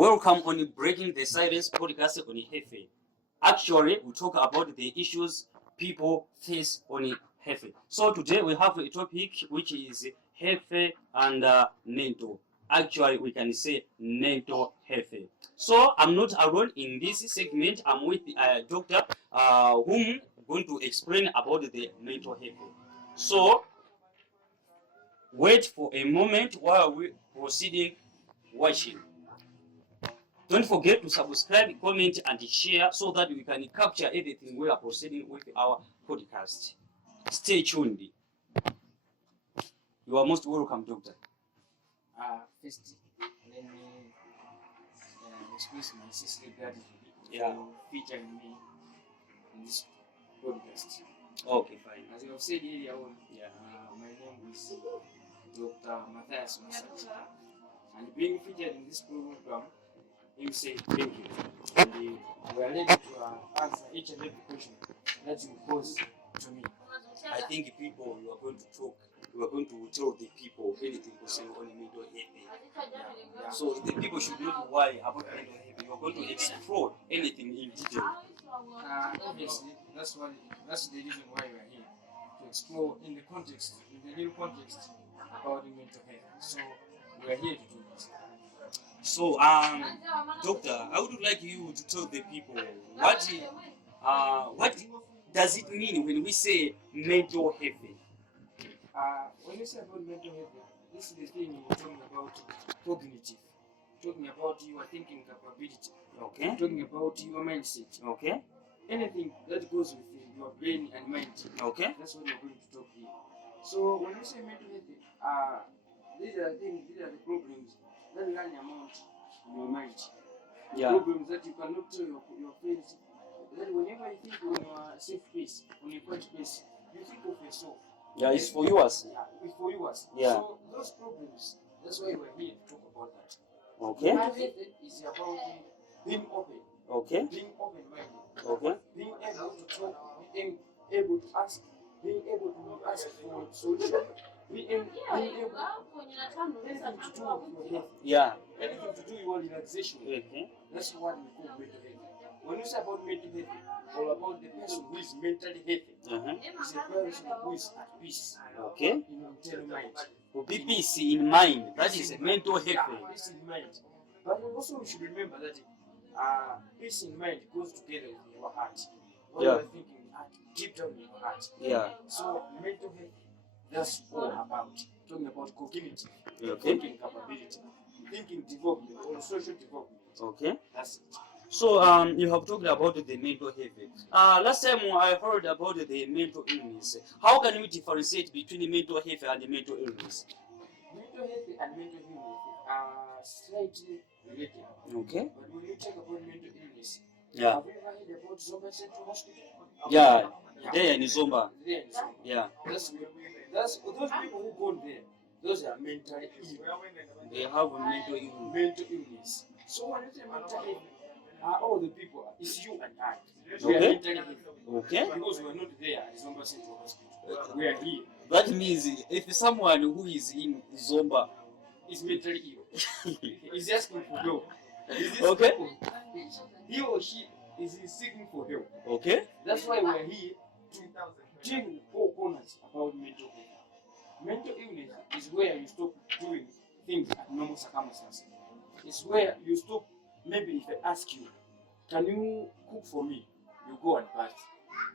Welcome on Breaking the Silence podcast on Hefe. Actually, we talk about the issues people face on Hefe. So today we have a topic which is Hefe and mental. Actually, we can say mental Hefe. So I'm not alone in this segment. I'm with a doctor whom going to explain about the mental Hefe. So wait for a moment while we proceeding watching. Don't forget to subscribe, comment, and share so that we can capture everything we are proceeding with our podcast. Stay tuned. You are most welcome, Doctor. First, let me express my sincere gratitude for featuring me in this podcast. Okay, fine. As you have said earlier on, my name is Dr. Matthias Masachi, and being featured in this program, you say thank you. And we are ready to answer each and every question that you pose to me. I think people, you are going to talk, you are going to tell the people anything concerning on mental health. So the people should not worry about mental health. You are going to explore anything in detail. Obviously, that's the reason why we are here, to explore in the real context about the mental health. So we are here to do this. So, Doctor, I would like you to tell the people what does it mean when we say mental health? When you say about mental health, this is the thing you're talking about cognitive, talking about your thinking capability, okay, talking about your mindset, okay, anything that goes with your brain and mind, okay. That's what we're going to talk here. So when you say mental health, these are the problems that run amount in your mind. Problems that you cannot tell your friends. That whenever you think on your safe place, on your quiet place, you think of yourself. Yeah, it's for yours. Yeah, it's for yours. Yeah. So those problems, that's why we're here to talk about that. Okay. Mental health is about being open. Okay. Being open-minded. Okay. Being able to talk, being able to ask, being able to ask for solution, being able anything to do with your health. Yeah. Anything to do with your relaxation. Okay. That's what we call mental health. When you say about mental health, or about the person who is mentally healthy, is a person who is at peace. Okay. In internal mind. To be peace in mind. That is a mental health. Yeah, peace in mind. But also we should remember that peace in mind goes together with your heart. What you are thinking deep down in your heart. Yeah. So mental health, that's all about. Talking about cognitive, thinking capability, thinking development, or social development. Okay. That's it. So you have talked about the mental health. Last time I heard about the mental illness. How can we differentiate between mental health and the mental illness? Mental health and mental illness are slightly related. Okay. But when you talk about mental illness, Yeah. have you ever heard about Zomba Central Hospital? Yeah. There in Zomba. Yeah. That's those people who go there. Those are mentally ill. They have mental illness. Mental illness. So when you say mental illness, all the people, it's you and I. Okay. We are mentally ill. Okay. Because we are not there at Zomba Central Hospital. We are here. That means if someone who is in Zomba is mentally ill, is asking for help. Okay. He or she is seeking for help. Okay. That's why we are here to check all corners about mental health. Mental illness is where you stop doing things at normal circumstances. It's where you stop. Maybe if I ask you, can you cook for me? You go and buy.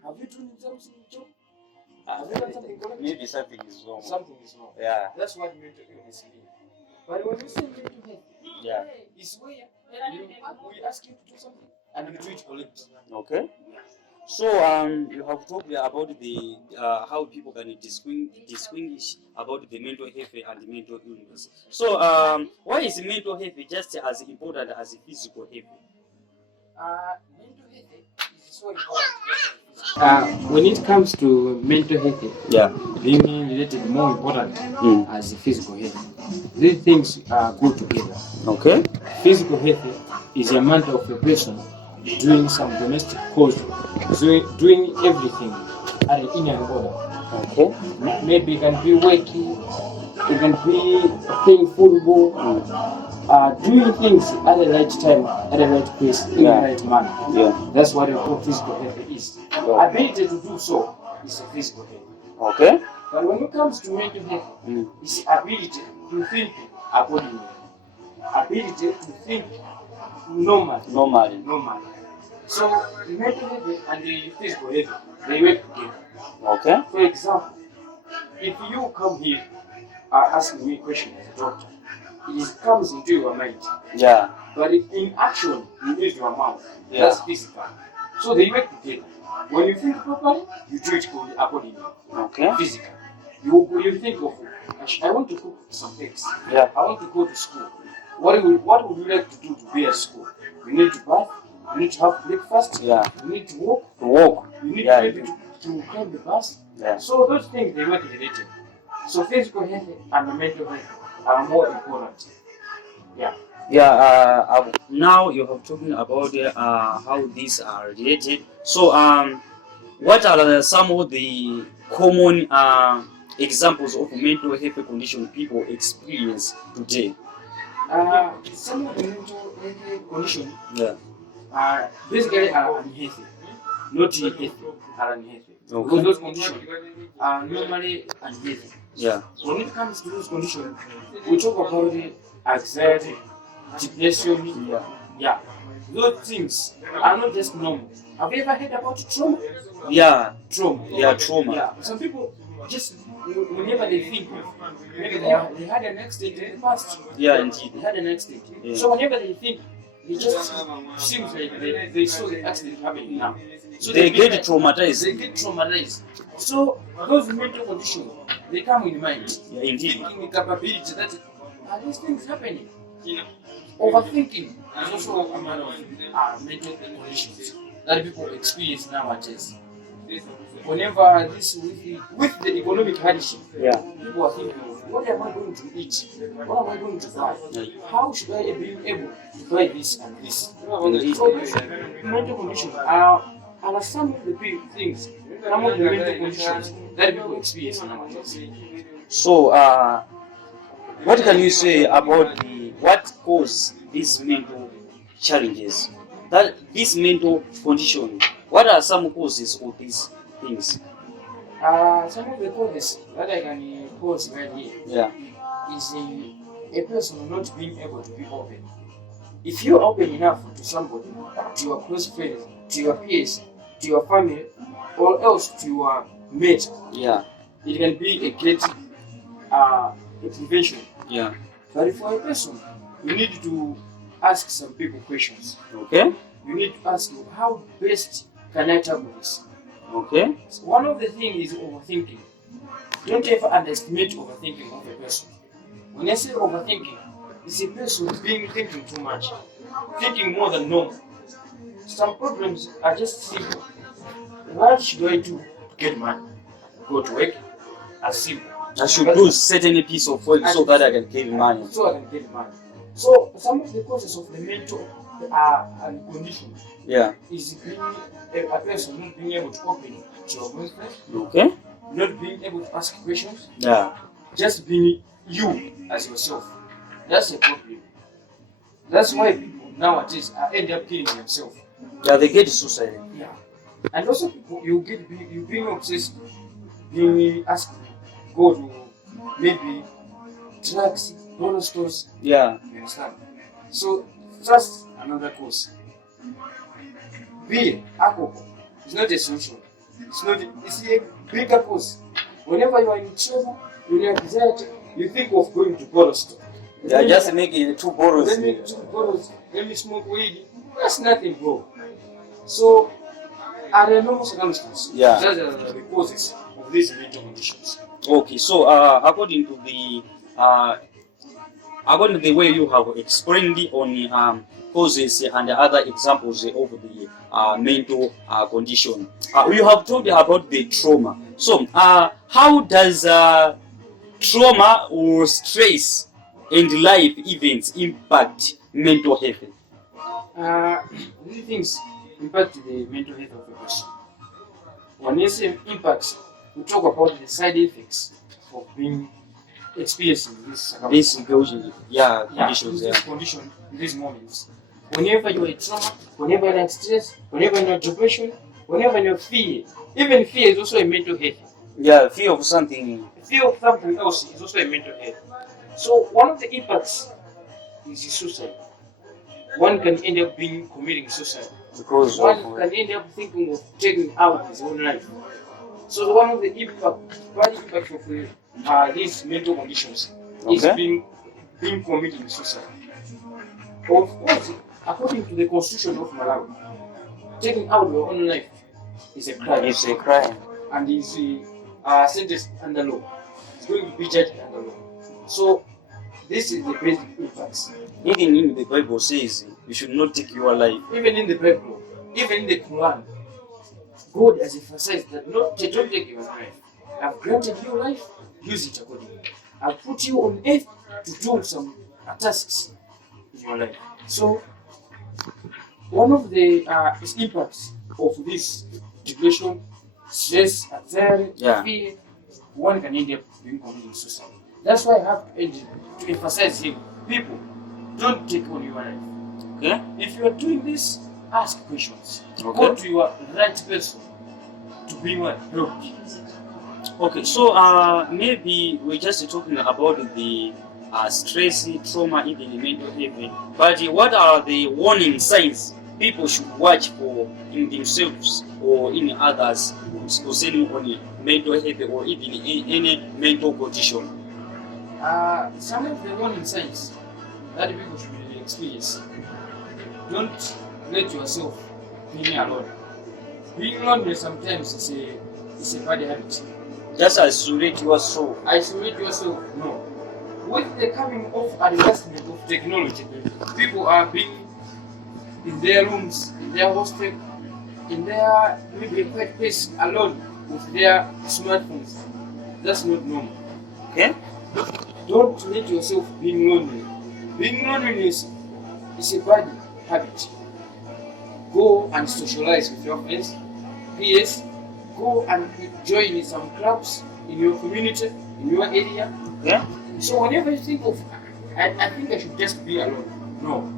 Have you done something wrong? Have you done something correct? Maybe something is wrong. Something is wrong. Yeah. That's what mental illness means. But when you say mental health, it's where we ask you to do something and you do it correctly. Okay. So you have talked about the how people can distinguish about the mental health and the mental illness. So why is mental health just as important as physical health? Mental health is so important. When it comes to mental health, being related more important as physical health. These things go together. Okay. Physical health is a matter of a person doing some domestic cause, doing everything at an inner order. Okay. Maybe it can be working, it can be playing football, doing things at the right time, at the right place, in the right manner. Yeah. That's what we call physical health is. Yeah. Ability to do so is a physical health. Okay. But when it comes to mental health, it's ability to think accordingly. Ability to think normally. So the mental health and the physical health, they work together. Okay. For example, if you come here asking me a question as a doctor, it comes into your mind. Yeah. But in action, you use your mouth. Yeah. That's physical. So they work together. When you think properly, you do it accordingly. Okay. Physical. You think of, I want to cook some things. Yeah. I want to go to school. What would you like to do to be at school? You need to bath. You need to have breakfast. Yeah. You need to walk. You need to climb the bus. Yeah. So those things, they work related. So physical health and mental health are more important. Yeah. Yeah. Now you have talking about how these are related. So what are some of the common examples of mental health condition people experience today? Some of the mental health conditions basically are unhealthy, not healthy, are unhealthy. Okay. Because those conditions are normally unhealthy. Yeah. When it comes to those conditions, we talk about anxiety, depression. Yeah. Those things are not just normal. Have you ever heard about trauma? Yeah. Trauma. Trauma. Some people just whenever they think maybe they had an accident in the past. Yeah, indeed. They had an accident. Yeah. So whenever they think, it just seems like they saw the accident happening now. So they get traumatized. They get traumatized. So those mental conditions, they come in mind. Yeah, indeed. Thinking the capability that are these things happening. Overthinking is also a matter of mental conditions that people experience nowadays. Whenever this with the economic hardship, people are thinking, what am I going to eat? What am I going to buy? How should I be able to buy this and this? So mental conditions are some of the big things, some of the mental conditions that people experience nowadays. So what can you say about what causes these mental challenges? That this mental condition, what are some causes of these things? Some of the causes that I can pose right here is a person not being able to be open. If you're open enough to somebody, to your close friends, to your peers, to your family, or else to your mate, it can be a great intervention. Yeah. But for a person, you need to ask some people questions. Okay. You need to ask how best can I tackle this? Okay. So one of the things is overthinking. Don't ever underestimate overthinking of a person. When I say overthinking, it's a person thinking too much, thinking more than normal. Some problems are just simple. What should I do to get money? Go to work? As simple. I should do certain piece of work so that I can get money. So some of the causes of the mental conditions is being a person not being able to open to your boyfriend. Okay. Not being able to ask questions. Yeah. Just being you as yourself. That's a problem. That's why people nowadays end up killing themselves. Yeah, they get suicide. Yeah. And also people you being obsessed, being asked to go to maybe drugs, dollar stores. Yeah. You understand? So that's another cause. Beer, alcohol, it's not a solution. It's a bigger cause. Whenever you are in trouble, when you are anxiety, you think of going to dollar store. They are just making 2 bottles. Let me smoke weed. That's nothing, bro. So, are there normal circumstances? Yeah. Those are the causes of these mental conditions. Okay, so according to the way you have explained on causes and other examples of the mental condition, you have told about the trauma. So, how does trauma or stress and life events impact mental health? These things impact the mental health of a person. When you say impacts, we talk about the side effects of being experiencing this condition, in this condition, in these moments. Whenever you're in trauma, whenever you're in stress, whenever you're in depression, whenever you're fear, even fear is also a mental health. Yeah, fear of something. Fear of something else is also a mental health. So one of the impacts is suicide. One can end up committing suicide Because one can end up thinking of taking out his own life. So one of the bad impacts of these mental conditions is being committing suicide. Of course, according to the Constitution of Malawi, taking out your own life is a crime. It's a crime. And is sentenced under law. It's going to be judged under law. So this is the basic impacts. Even in the Bible says you should not take your life. Even in the Bible, even in the Quran, God has emphasized that don't take your life. I've granted you life, use it accordingly. I've put you on earth to do some tasks in your life. So one of the impacts of this depression, stress, anxiety, fear, one can end up committing suicide. That's why I have to emphasize here, people, don't take on your life. Okay? If you are doing this, ask questions. Okay. Go to your right person to be helped. Okay, so maybe we're just talking about the stress, trauma, even the mental health. But what are the warning signs people should watch for in themselves or in others concerning on mental health or even in any mental condition? Some of the warning signs that people should experience. Don't let yourself be alone. Being lonely sometimes is a bad habit. Just isolate yourself. Isolate yourself, no. With the coming of advancement of technology, people are being in their rooms, in their hostel, in their maybe a quiet place alone with their smartphones. That's not normal. Okay? Don't let yourself be lonely. Being loneliness is a bad habit. Go and socialize with your friends, peers. Go and join in some clubs in your community, in your area. Yeah. So whenever you think of, I think I should just be alone. No.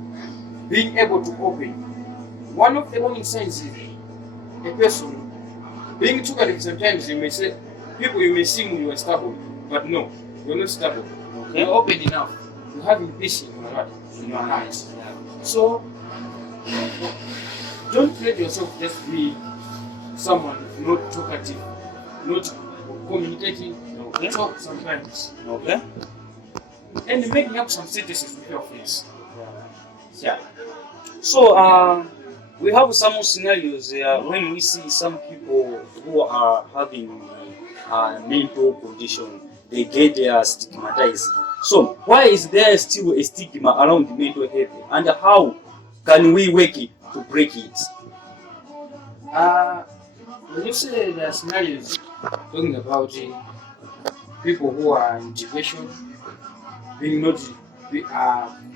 Being able to open. One of the warning signs is a person being talkative. Sometimes you may say, people you may seem you are stubborn, but no, you're not stubborn. Okay. You're open enough. You're having peace in your heart, in your eyes. So don't let yourself just be someone not talkative, not communicating. Okay. Talk sometimes. Okay. And making up some sentences with your friends. Yeah. So we have some scenarios when we see some people who are having mental condition, they get stigmatized. So why is there still a stigma around mental health, and how can we work it to break it? When you say there are scenarios talking about people who are in depression being not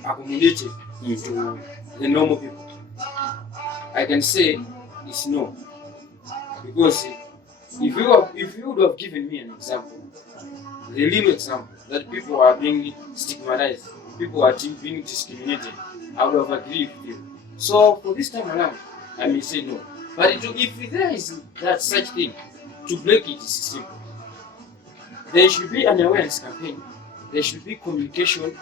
accommodated into the normal people, I can say it's no. Because if you would have given me an example, the little example that people are being stigmatized, people are being discriminated, I would have agreed with you. So for this time around, I may say no. But if there is that such thing, to break it is simple. There should be an awareness campaign. There should be communication.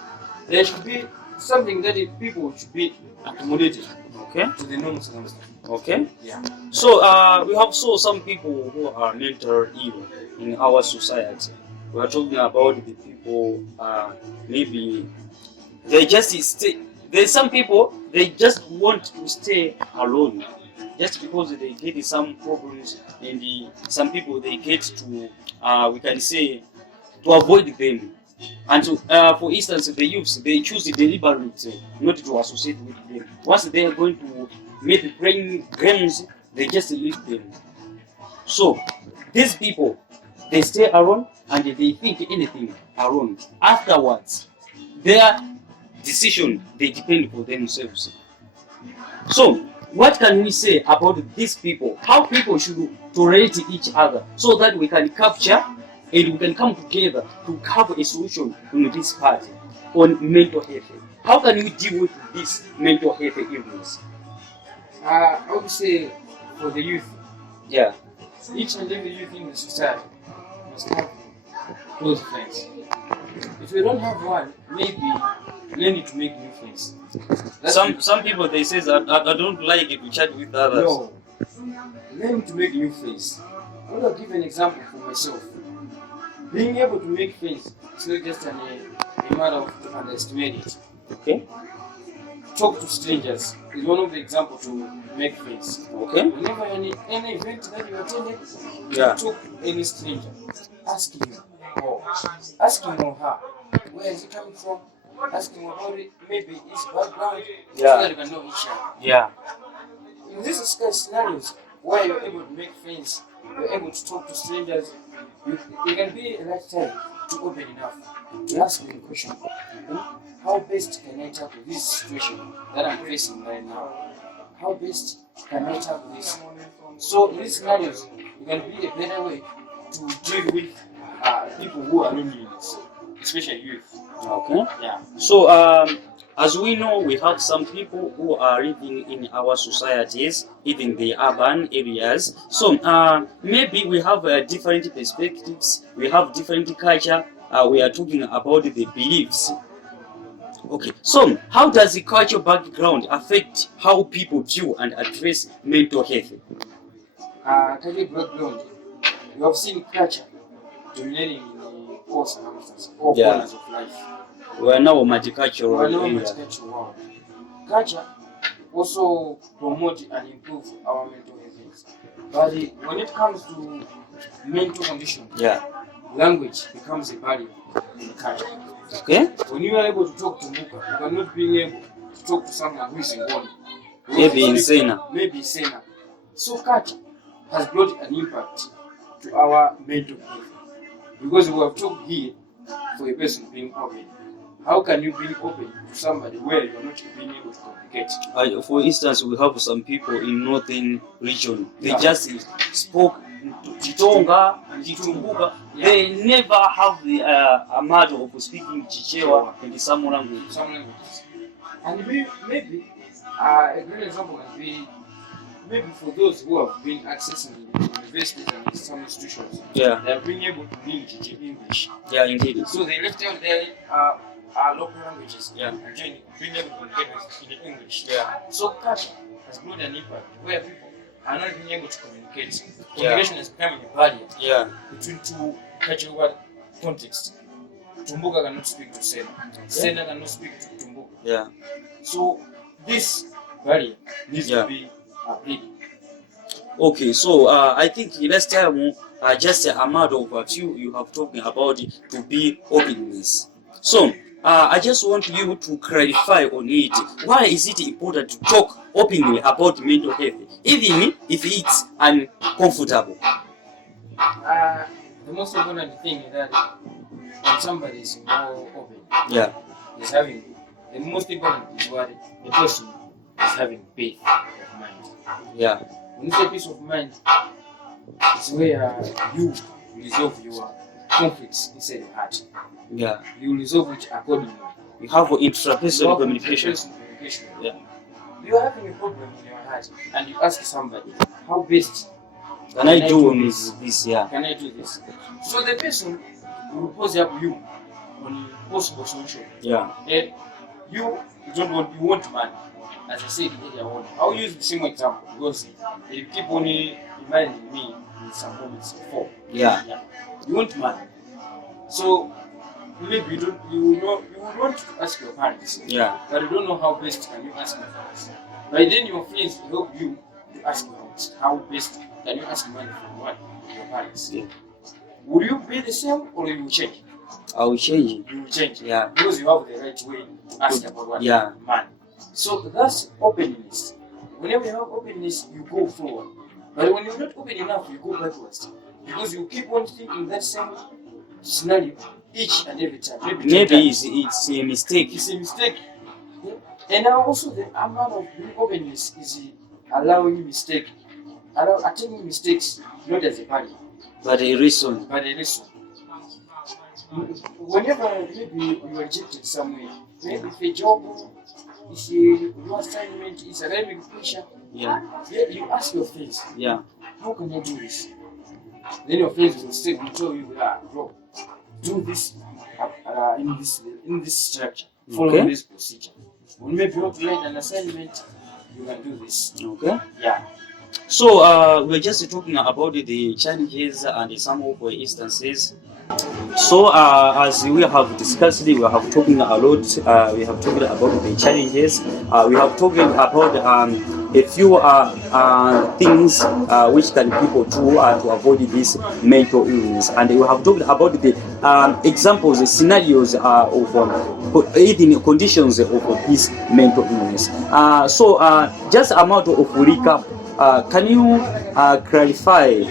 There should be something that people should be accommodated. Okay. To the normal circumstances. Okay. Yeah. So we have some people who are mental ill in our society. We are talking about the people maybe they just stay. There's some people they just want to stay alone. Just because they get some problems, and some people they get to, we can say, to avoid them. And so, for instance, the youths, they choose deliberately not to associate with them. Once they are going to maybe playing games, they just leave them. So, these people, they stay alone and they think anything alone. Afterwards, their decision, they depend for themselves. So, what can we say about these people? How people should tolerate each other so that we can capture and we can come together to have a solution in this party on mental health. How can we deal with this mental health illness? I would say for the youth, Yeah. each and every youth in the society must have close friends. If you don't have one, maybe learning to make new friends. Some people they say that I don't like it to chat with others. No, learning to make new friends. I want to give an example for myself. Being able to make friends is not just a matter of underestimating it. Okay. Talk to strangers is one of the examples to make friends. Okay. Whenever any event that you attended, Yeah. talk to any stranger. Ask him or her, where is he coming from? Ask him about it, maybe his background, so that you can know each other. Yeah. In these scenarios where you're able to make friends, you're able to talk to strangers, you can be a lifetime to open enough to ask them a question. How best can I tackle this situation that I'm facing right now? How best can I tackle this? So in these scenarios, you can be a better way to deal with people who are lonely, especially youth. Okay. Yeah. So as we know, we have some people who are living in our societies, even the urban areas. So maybe we have different perspectives, we have different culture, we are talking about the beliefs. Okay, so how does the cultural background affect how people view and address mental health? Cultural background, you have seen culture dominating in all circumstances, all corners of life. We are now multicultural. We are now multicultural world. Culture also promote and improve our mental health. But when it comes to mental condition, language becomes a barrier in culture. Okay. When you are able to talk to Muka, you are not being able to talk to someone who is in Ngoni. Maybe in Sena. Maybe Sena. So culture has brought an impact to our mental health. Because we have talked here for a person being open. How can you be open to somebody where you are not being able to communicate? For instance, we have some people in northern region. They just spoke Chitonga and Chitumbuka. They never have the matter of speaking Chichewa in some language. And maybe a great example can be maybe for those who have been accessing universities and some institutions. They are being able to learn English. Yeah, indeed. So they left out their local languages and being able to communicate in English. So culture has brought an impact where people are not being able to communicate. Communication is becoming a barrier between two cultural contexts. Tumbuka cannot speak to Sena. Sena cannot speak to Tumbuka. So this barrier needs to be updated. Okay, so I think last time just a matter of a few you have talking about to be openness. So I just want you to clarify on it. Why is it important to talk openly about mental health, even if it's uncomfortable? The most important thing is that when somebody is more open, is having the most important is what the person is having peace of mind. When you say peace of mind, it's where you resolve your conflicts inside your heart. You resolve it accordingly. You have intrapersonal communication. You are having a problem in your heart and you ask somebody, how best can I do this? Can I do this? So the person will pose up you on a possible solution. And you want money. As I said earlier on, I'll use the same example because you keep on reminding me in some moments before. You want money. So maybe you want to ask your parents. But you don't know how best can you ask your parents. By then your friends help you to ask your parents. How best can you ask money from what? Your parents. Will you be the same or you will change? I will change. You will change. Because you have the right way to ask about what? Money. So that's openness. Whenever you have openness, you go forward. But when you're not open enough, you go backwards. Because you keep on thinking that same scenario each and every time. Maybe it's a mistake. It's a mistake. And now also the amount of openness is allowing attaining mistakes, not as a barrier. But a reason. whenever maybe you are rejected somewhere, maybe if a job, if your assignment is academic pressure, Yeah. you ask your friends, Yeah. how can I do this? Then your friends will say, will tell you, bro, do this in this structure, follow this procedure. When maybe you want to write an assignment, you can do this. Okay. Yeah. So we're just talking about the challenges and some of the instances. So as we have discussed, we have talking a lot. We have talked about the challenges. We have talked about a few things which can people do to avoid this mental illness, and we have talked about the examples, the scenarios of even conditions of this mental illness. So just a matter of recap. Can you clarify?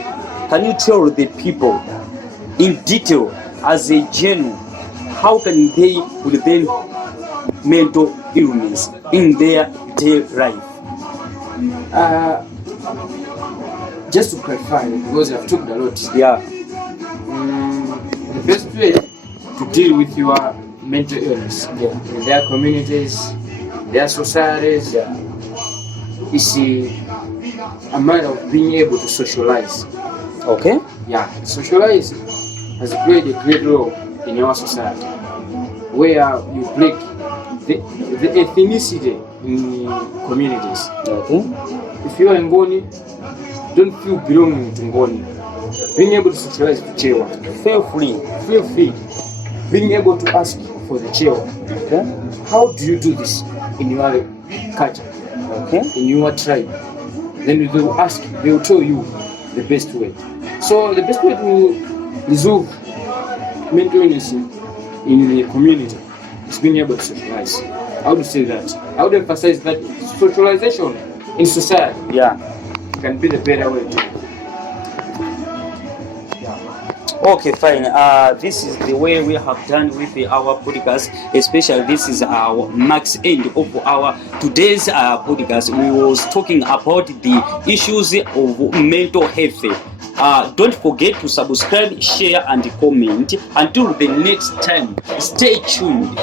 Can you tell the people in detail, as a general, how can they prevent mental illness in their daily life? Just to clarify, because I've talked a lot. Yeah. The best way to deal with your mental illness in their communities, their societies, is a matter of being able to socialize. Okay. Yeah, socializing has played a great role in your society, where you break the ethnicity in communities. Okay. If you are Ngoni, don't feel belonging to Ngoni. Being able to socialize with Chewa. Feel free. Feel free. Being able to ask for the Chewa. Okay. How do you do this in your culture? Okay. In your tribe? Then they will ask, they will tell you the best way. So the best way to resolve mental illness in the community is being able to socialize. I would say that. I would emphasize that socialization in society can be the better way to. Okay, fine. This is the way we have done with our podcast. Especially, this is our max end of our today's podcast. We was talking about the issues of mental health. Don't forget to subscribe, share, and comment. Until the next time, stay tuned.